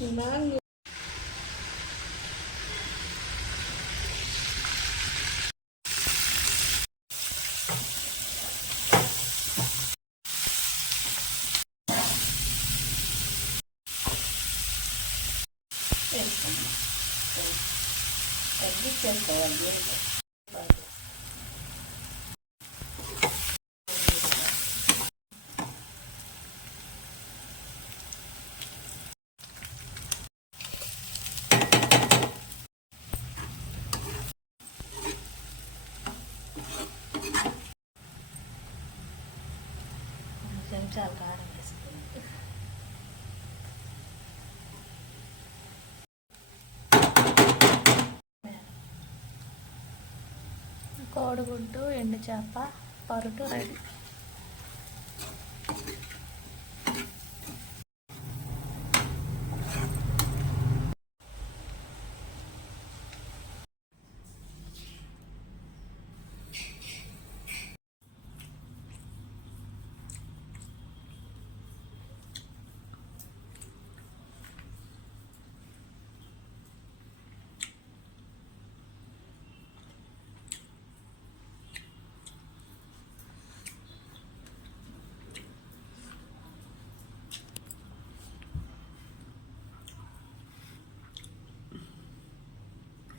Mango తగ్గించేసుకోవాలి. చెంచాలు కారం వేసుకుంది. కోడిగుడ్డు ఎండు చేప పరుటు రెడీ.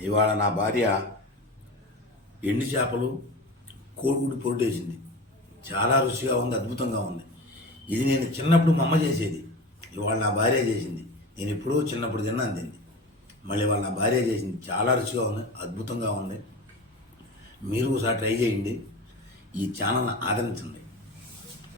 ఇవాళ నా భార్య ఎండు చేపలు కోడిగుడ్డు పొరుటేసింది. చాలా రుచిగా ఉంది, అద్భుతంగా ఉంది. ఇది నేను చిన్నప్పుడు మా అమ్మ చేసేది, ఇవాళ నా భార్య చేసింది. నేను ఎప్పుడూ చిన్నప్పుడు తిన్నాను తింది, మళ్ళీ ఇవాళ నా భార్య చేసింది. చాలా రుచిగా ఉంది, అద్భుతంగా ఉంది. మీరు ఒకసారి ట్రై చేయండి. ఈ ఛానల్ని ఆదరించండి.